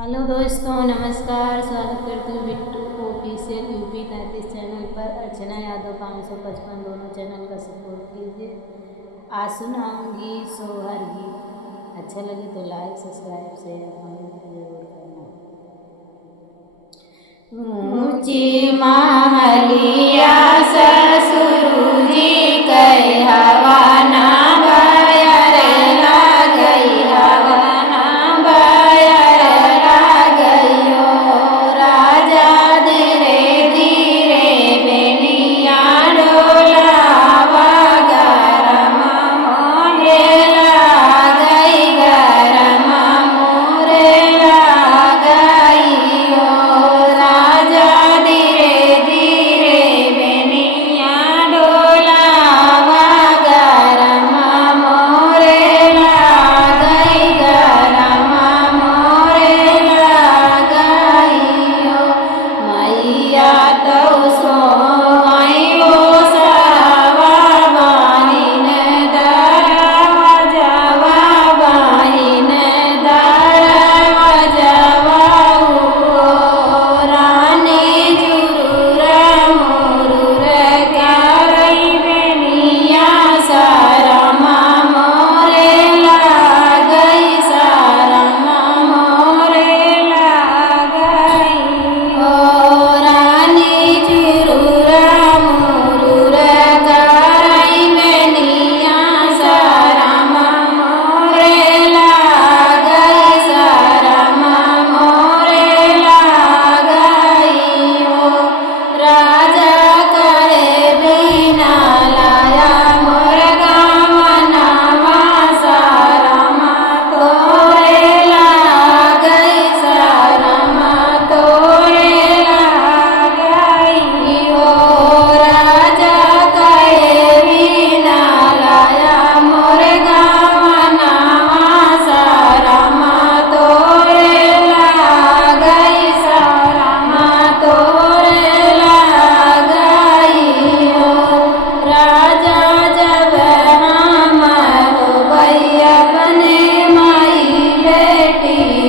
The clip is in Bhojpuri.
हेलो दोस्तों, नमस्कार। स्वागत करती हूँ बिट्टू ऑफिशियल यूपी 33 चैनल पर। अर्चना यादव 555 दोनों चैनल का सपोर्ट कीजिए। आज सुनाऊंगी सोहर गीत। अच्छा लगे तो लाइक, सब्सक्राइब, शेयर, कमेंट जरूर करना। ऊंची महलिया ससुर जी कई हवा ना बेटी